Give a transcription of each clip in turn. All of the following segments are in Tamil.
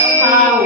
Ah.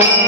Thank you.